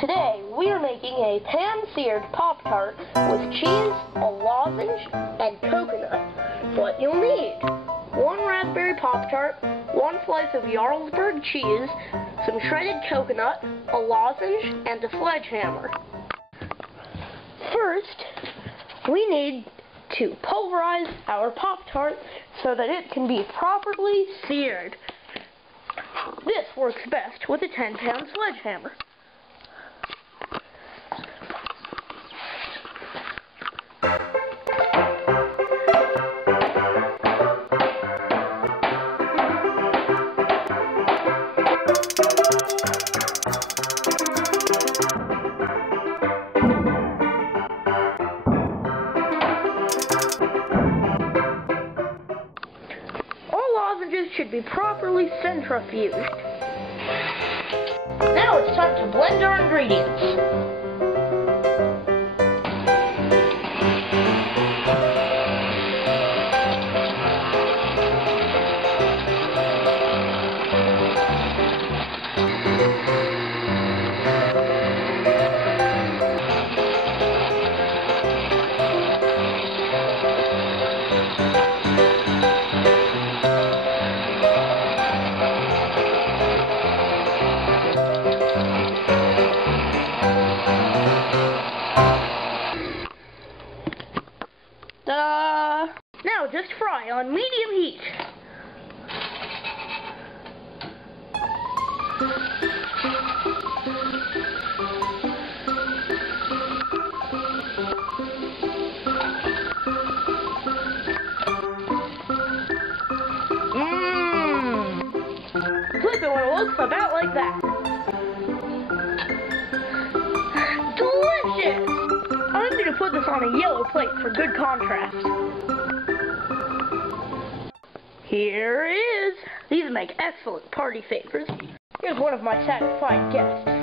Today, we are making a pan-seared Pop-Tart with cheese, a lozenge, and coconut. What you'll need: 1 raspberry Pop-Tart, 1 slice of Jarlsberg cheese, some shredded coconut, a lozenge, and a sledgehammer. First, we need to pulverize our Pop-Tart so that it can be properly seared. This works best with a 10-pound sledgehammer. Lozenges should be properly centrifuged. Now it's time to blend our ingredients. Now just fry on medium heat. Flip it when it looks about like that. Delicious! I'm going to put this on a yellow plate for good contrast. Here it is. These make excellent party favors. Here's one of my satisfied guests.